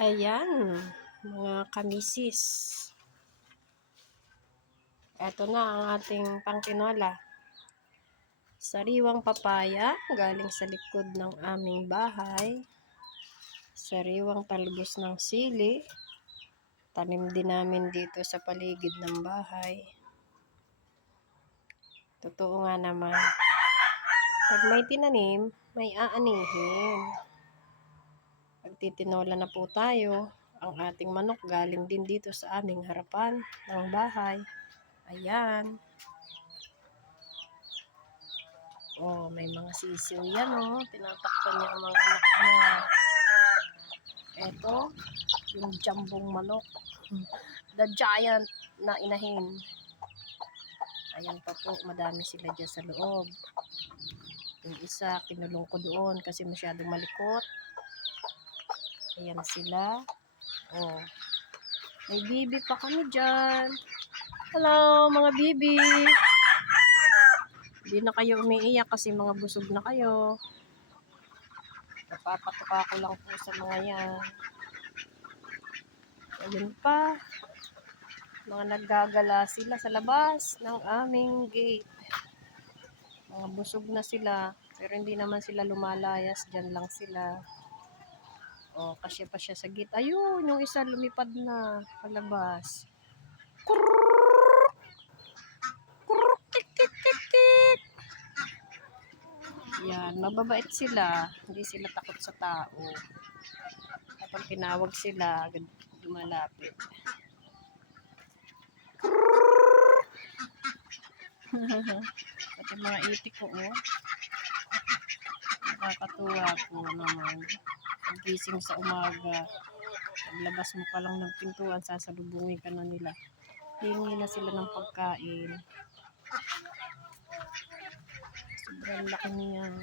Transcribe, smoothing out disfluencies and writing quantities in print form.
Ayan, mga kamisis. Ito na ang ating pangtinola. Sariwang papaya galing sa likod ng aming bahay. Sariwang talbos ng sili. Tanim din namin dito sa paligid ng bahay. Totoo nga naman. Pag may tinanim, may aanihin. Pagtitinola na po tayo. Ang ating manok galing din dito sa aming harapan ng bahay. Ayan. Oh, may mga sisiw yan, oh. Tinatakpan niya ang mga anak niya. Ito, yung jambong manok. The giant na inahin. Ayan pa po, madami sila dyan sa loob. Yung isa, kinulong ko doon kasi masyadong malikot. Ayan sila. Oh. May bibi pa kami dyan. Hello, mga bibi. Hindi na kayo umiiyak kasi mga busog na kayo. Napapatuka ko lang po sa mga yan. Ayun pa. Mga naggagala sila sa labas ng aming gate. Mga busog na sila. Pero hindi naman sila lumalayas. Diyan lang sila. O, kasya pa siya sa gate. Ayun, yung isa lumipad na palabas. Yan, mababait sila. Hindi sila takot sa tao. Kapag tinawag sila, agad lumalapit. Pati mga itik ko, oh. Nakakatuwa po naman. Pagising sa umaga, paglabas mo pa lang ng pintuan, sasalubungin ka na nila. Hingi na sila ng pagkain. Sobrang laki niyan.